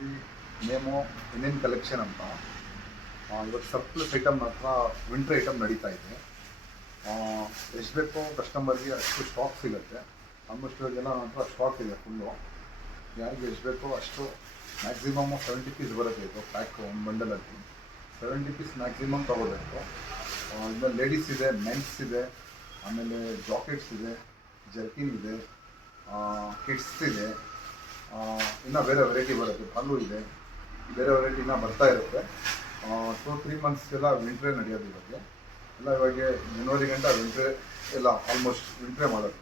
Actually name Indian collection ಅಂತ. ಇವತ್ತು surplus item ಹತ್ರ ವಿಂಟ್ರ್ ಐಟಮ್ ನಡೀತಾ ಇದೆ. ಎಷ್ಟು ಬೇಕೋ ಕಸ್ಟಮರ್ಗೆ ಅಷ್ಟು ಸ್ಟಾಕ್ ಸಿಗುತ್ತೆ. ಆಲ್ಮೋಸ್ಟ್ ಇವಾಗೆಲ್ಲ ನನ್ನ ಹತ್ರ ಸ್ಟಾಕ್ ಇದೆ ಫುಲ್ಲು. ಯಾರಿಗೆ ಎಷ್ಟು ಬೇಕೋ ಅಷ್ಟು ಮ್ಯಾಕ್ಸಿಮಮ್ಮು 70 ಪೀಸ್ ಬರುತ್ತೆ. ಇದು ಪ್ಯಾಕ್ ಒಂದು ಬಂಡಲಲ್ಲಿ 70 ಪೀಸ್ ಮ್ಯಾಕ್ಸಿಮಮ್ ತೊಗೋಬೇಕು. ಇನ್ನು ಲೇಡೀಸ್ ಇದೆ, ಮೆನ್ಸ್ ಇದೆ, ಆಮೇಲೆ ಜಾಕೆಟ್ಸ್ ಇದೆ, ಜರ್ಕಿನ್ ಇದೆ, ಕಿಡ್ಸ್ ಇದೆ, ಇನ್ನೂ ಬೇರೆ ವೆರೈಟಿ ಬರುತ್ತೆ, ಅಲ್ಲೂ ಇದೆ, ಬೇರೆ ವೆರೈಟಿ ಇನ್ನೂ ಬರ್ತಾ ಇರುತ್ತೆ. 2-3 ಮಂತ್ಸ್ಗೆಲ್ಲ ವಿಂಟ್ರೇ ನಡೆಯೋದು ಇವಾಗ. ಎಲ್ಲ ಇವಾಗ ಜನವರಿ ಗಂಟ ವಿಂಟ್ರೇ ಎಲ್ಲ ಆಲ್ಮೋಸ್ಟ್ विंट्रे ಮಾಡೋದು.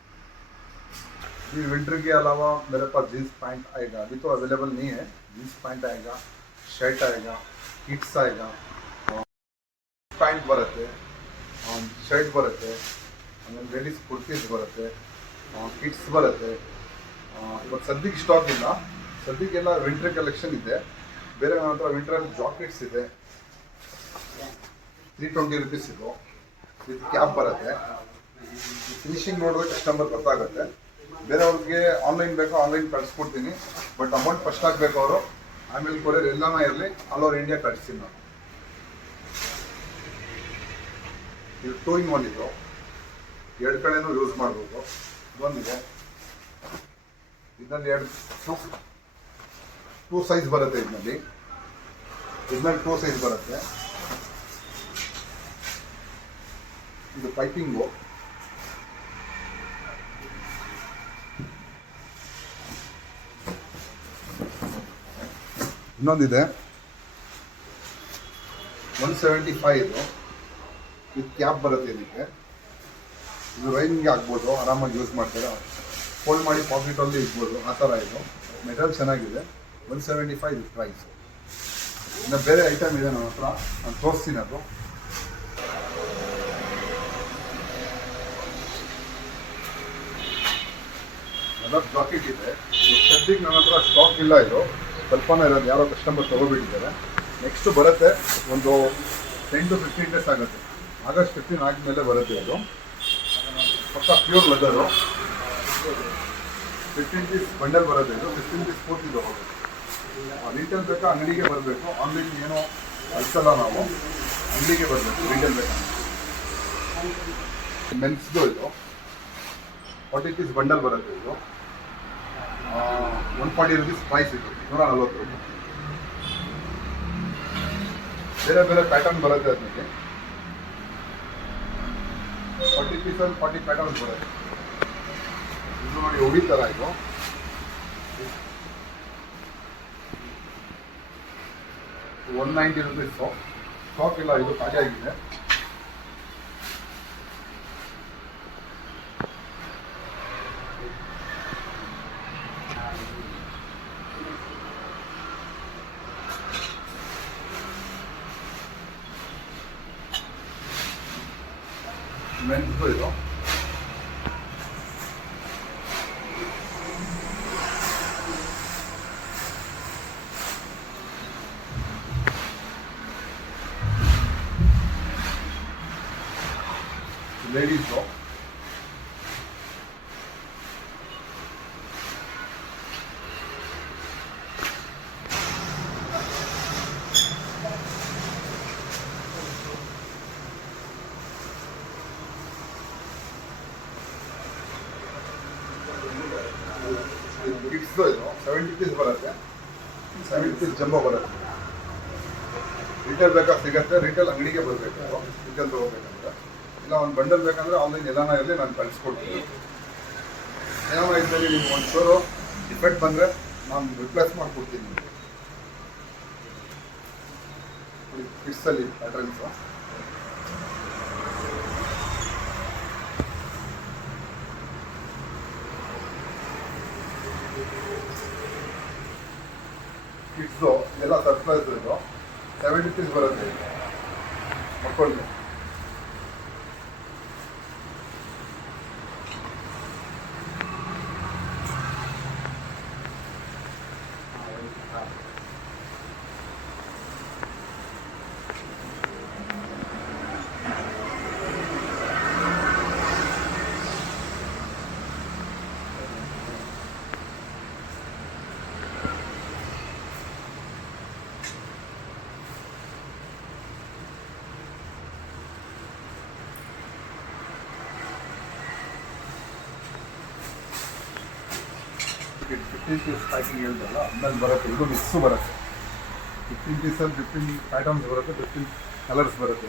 ये विंटर के अलावा मेरे पास जीन्स पैंट आएगा, अभी तो अवेलेबल नहीं है. जीन्स पैंट आएगा, शर्ट आएगा, किड्स आएगा, पैंट बರುತ್ತೆ, शर्ट बರುತ್ತೆ, ಆಮೇಲೆ ಲೇಡೀಸ್ ಕುರ್ತೀಸ್ ಬರುತ್ತೆ, ಕಿಡ್ಸ್ ಬರುತ್ತೆ. ಇವಾಗ ಸದ್ಯಕ್ಕೆ ಸ್ಟಾಕ್ ಇಲ್ಲ, ಸದ್ಯಕ್ಕೆಲ್ಲ ವಿಂಟ್ರ್ ಕಲೆಕ್ಷನ್ ಇದೆ. ಬೇರೆ ನನ್ನ ಹತ್ರ ವಿಂಟ್ರಲ್ಲಿ ಜಾಕೆಟ್ಸ್ ಇದೆ, 320 rupees ಇದು, ವಿತ್ ಕ್ಯಾಪ್ ಬರುತ್ತೆ. ಫಿನಿಶಿಂಗ್ ನೋಡಿದ್ರೆ ಕಸ್ಟಮರ್ ಗೊತ್ತಾಗುತ್ತೆ. ಬೇರೆಯವ್ರಿಗೆ ಆನ್ಲೈನ್ ಬೇಕೋ ಆನ್ಲೈನ್ ಕಳಿಸ್ಕೊಡ್ತೀನಿ, ಬಟ್ ಅಮೌಂಟ್ ಫಸ್ಟ್ ಹಾಕಬೇಕು ಅವರು, ಆಮೇಲೆ ಕೊರಿಯರ್ ಎಲ್ಲಾನ ಇರಲಿ ಆಲ್ ಓವರ್ ಇಂಡಿಯಾ ಕಳಿಸ್ತೀನಿ ನಾನು. ಇದು 2-in-1 ಇದು, ಎರಡು ಕಡೆನೂ ಯೂಸ್ ಮಾಡ್ಬೋದು. ಇದೊಂದಿದೆ, ಇದರಲ್ಲಿ ಟೂ ಸೈಜ್ ಬರುತ್ತೆ. ಇದರಲ್ಲಿ 2 ಸೈಜ್ ಬರುತ್ತೆ. ಇದು ಪೈಪಿಂಗು, ಇನ್ನೊಂದಿದೆ 175 ಇದು, ಇದು ಕ್ಯಾಪ್ ಬರುತ್ತೆ. ಇದಕ್ಕೆ ಇದು ರೈನಿಂಗ್ಗೆ ಆಗ್ಬೋದು, ಆರಾಮಾಗಿ ಯೂಸ್ ಮಾಡ್ತಾರೆ, ಫೋಲ್ಡ್ ಮಾಡಿ ಪಾಕೆಟಲ್ಲಿ ಇಡ್ಬೋದು, ಆ ಥರ. ಇದು ಮೆಟಲ್ ಚೆನ್ನಾಗಿದೆ. 175 ಇದು ಪ್ರೈಸು. ಇನ್ನು ಬೇರೆ ಐಟಮ್ ಇದೆ ನನ್ನ ಹತ್ರ, ನಾನು ತೋರಿಸ್ತೀನಿ. ಅದು ಎಲ್ಲ ಜಾಕೆಟ್ ಇದೆ. ಸದ್ಯಕ್ಕೆ ನನ್ನ ಹತ್ರ ಸ್ಟಾಕ್ ಇಲ್ಲ, ಇದು ಸ್ವಲ್ಪನೇ ಇರೋದು, ಯಾರೋ ಕಸ್ಟಮರ್ ತೊಗೊಬಿಟ್ಟಿದ್ದಾರೆ. ನೆಕ್ಸ್ಟು ಬರುತ್ತೆ, ಒಂದು 10 to 15 days ಆಗುತ್ತೆ. ಆಗಸ್ಟ್ 15 ಆದಮೇಲೆ ಬರುತ್ತೆ. ಅದು ಪಕ್ಕ ಪ್ಯೂರ್ ಲೆದರು, 15 ಪೀಸ್ ಬಂಡಲ್ ಬರುತ್ತೆ. ಇದು 15 ಪೀಸ್ ಪೂರ್ತಿ ತೊಗೋಬೇಕು. ರೀಟೇಲ್ ಬೇಕಾ ಅಂಗಡಿಗೆ ಬರಬೇಕು, ಆನ್ಲೈನ್ ಏನೋ ಕಳಿಸಲ್ಲ ನಾವು, ಅಂಗಡಿಗೆ ಬರಬೇಕು ರೀಟೇಲ್ ಬೇಕಂದ್ರೆ. ಮೆನ್ಸ್ದು ಇದು 40 ಪೀಸ್ ಬಂಡಲ್ ಬರುತ್ತೆ. ಇದು 140 rupees ಪ್ರೈಸ್. ಇದು 140 ರೂಪಾಯಿ. ಬೇರೆ ಬೇರೆ ಪ್ಯಾಟರ್ನ್ ಬರುತ್ತೆ. ಅದಕ್ಕೆ 40 ಪೀಸಲ್ಲಿ 40 ಪ್ಯಾಟರ್ನ್ಸ್ ಬರುತ್ತೆ. ಇದು ನೋಡಿ ಉಡಿ ಥರ. ಇದು 190 rupees. ಸ್ಟಾಕ್ ಇಲ್ಲ, ಇದು ಖಾಲಿ ಆಗಿದೆ. ಮೆನ್ಸ್ದು ಇದು ಲೇಡೀಸು. ಕಿಡ್ಸ್ದು ಇದು 70 ಪೀಸ್ ಬರುತ್ತೆ. 70 ಪೀಸ್ ಜಂಬೋ ಬರುತ್ತೆ. ರಿಟೇಲ್ ಬೇಕಾ ಸಿಗುತ್ತೆ, ರಿಟೇಲ್ ಅಂಗಡಿಗೆ ಬರಬೇಕು. ರಿಟೇಲ್ ತೊಗೋಬೇಕಂದ್ರೆ, ಇಲ್ಲ ಒಂದು ಬಂಡಲ್ ಬೇಕಂದ್ರೆ ಆನ್ಲೈನ್ ಎಲ್ಲಾನ ಇರಲಿ ನಾನು ಕಳಿಸ್ಕೊಡ್ತೀನಿ. ಏನೋ ಇದರಲ್ಲಿ ನಿಮ್ಗೆ ಒಂಚೂರು ಡಿಫೆಕ್ಟ್ ಬಂದರೆ ನಾನು ರಿಪ್ಲೇಸ್ ಮಾಡಿಕೊಡ್ತೀನಿ ನಿಮಗೆ. ಕಿಡ್ಸಲ್ಲಿ ಪ್ಯಾಟರ್ನ್ಸು ಕಿಡ್ಸು ಎಲ್ಲ ಸರ್ಪ್ರೈಸ್. ಇದು 70 ಪೀಸ್ ಬರುತ್ತೆ. ಮಕ್ಕಳಿಗೆ ಪ್ಯಾಕೆಟ್ 15 ಪೀಸ್ ಪ್ಯಾಕಿಂಗ್ ಹೇಳಿದ್ರಲ್ಲ ಆಮೇಲೆ ಬರುತ್ತೆ. ಇದು ಮಿಕ್ಸು ಬರುತ್ತೆ. 15 ಪೀಸಲ್ಲಿ 15 ಪ್ಯಾಟರ್ನ್ಸ್ ಬರುತ್ತೆ, 15 ಕಲರ್ಸ್ ಬರುತ್ತೆ.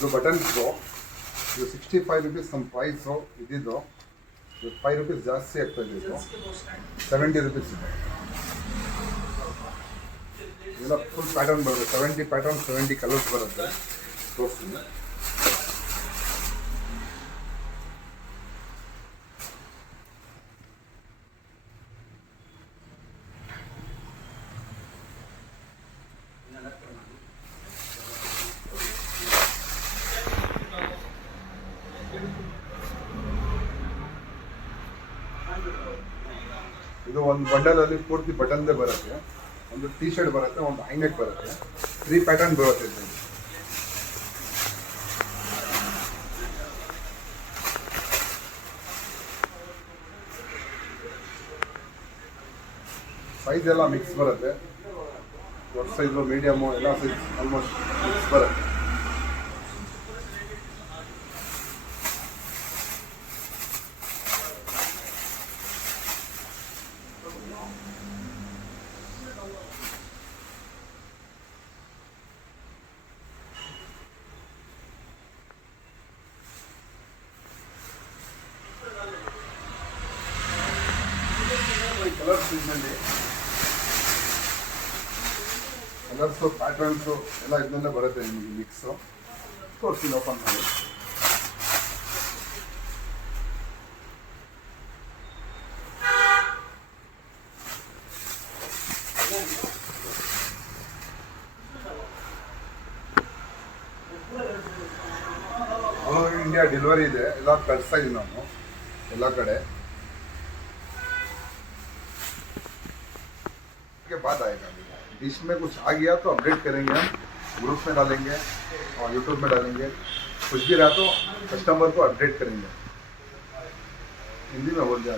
ಇದು ಬಟನ್ಸ್ದು ಇದು 65 ರುಪೀಸ್ ನಮ್ಮ ಪ್ರೈಸು ಇದ್ದಿದ್ದು. ಇದು 5 ರುಪೀಸ್ ಜಾಸ್ತಿ ಆಗ್ತಾಯಿದೆ. ಇದು 70 ರುಪೀಸ್ ಇದೆ. ಇದೆಲ್ಲ ಫುಲ್ ಪ್ಯಾಟರ್ನ್ ಬರುತ್ತೆ. 70 ಪ್ಯಾಟರ್ನ್ 70 ಕಲರ್ಸ್ ಬರುತ್ತೆ. ತೋರಿಸ್ತೀನಿ. ಇದು ಒಂದು ಬಂಡಲಲ್ಲಿ ಪೂರ್ತಿ ಬಟನ್ದೇ ಬರುತ್ತೆ. ಒಂದು ಟೀ ಶರ್ಟ್ ಬರುತ್ತೆ, ಒಂದು ಹೈನೆಕ್ ಬರುತ್ತೆ, 3 ಪ್ಯಾಟರ್ನ್ ಬರುತ್ತೆ. ಇದು ಸೈಜ್ ಎಲ್ಲ ಮಿಕ್ಸ್ ಬರುತ್ತೆ. ದೊಡ್ಡ ಸೈಜು, ಮೀಡಿಯಮು ಎಲ್ಲ ಸೈಜ್ ಆಲ್ಮೋಸ್ಟ್ ಮಿಕ್ಸ್ ಬರುತ್ತೆ. ಕಲರ್ಸ್ ಇದರಲ್ಲಿ ಕಲರ್ಸು ಪ್ಯಾಟರ್ನ್ಸು ಎಲ್ಲ ಇದನ್ನೆಲ್ಲ ಬರುತ್ತೆ ನಿಮಗೆ ಮಿಕ್ಸು. ತೋರಿಸ್ತೀನಿ, ಓಪನ್ ಮಾಡಿ. ಆಲ್ ಓವರ್ ಇಂಡಿಯಾ ಡೆಲಿವರಿ ಇದೆ. ಎಲ್ಲ ಕಳಿಸ್ತಾ ಇದ್ದೀವಿ ನಾವು ಎಲ್ಲ कड़े। के बाद आएगा डिश में कुछ आ गया तो अपडेट करेंगे, हम ग्रुप में डालेंगे और यूट्यूब में डालेंगे। कुछ भी रहा तो कस्टमर को अपडेट करेंगे। हिंदी में बोल जाए।